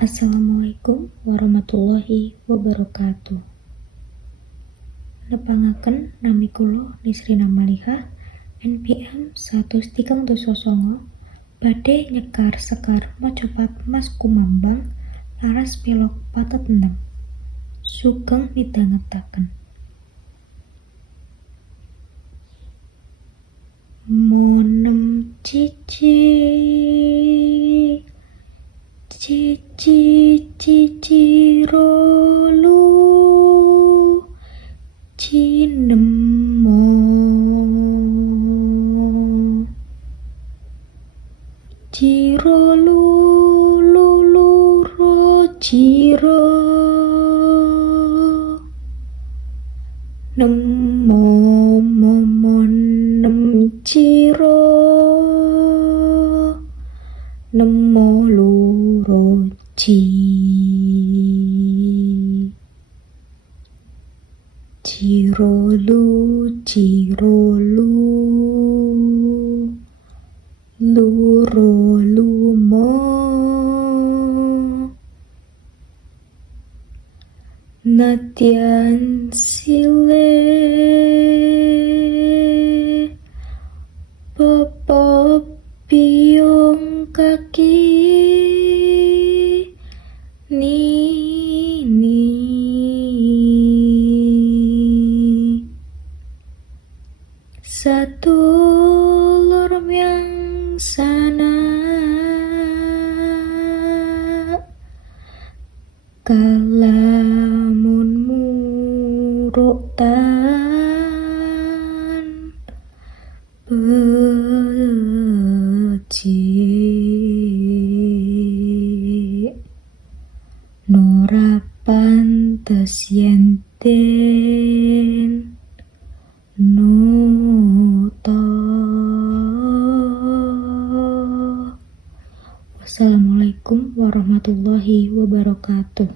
Assalamualaikum warahmatullahi wabarakatuh. Nepangaken nami kula Nisrina Malihah NPM 13009 badhe nyekar sekar macapat Mas Kumambang laras pelok patet enem. Sugeng midhangetaken. Monem cici rolu cinemo cirolu luluro ciro nemo momon nem ciro nemo luro cirolu luro lumo nadyan sile bapa piung kaki nini satu lor yang sana kalamun muruk tan becik nora pantes yenten noto. Wassalamualaikum warahmatullahi wabarakatuh.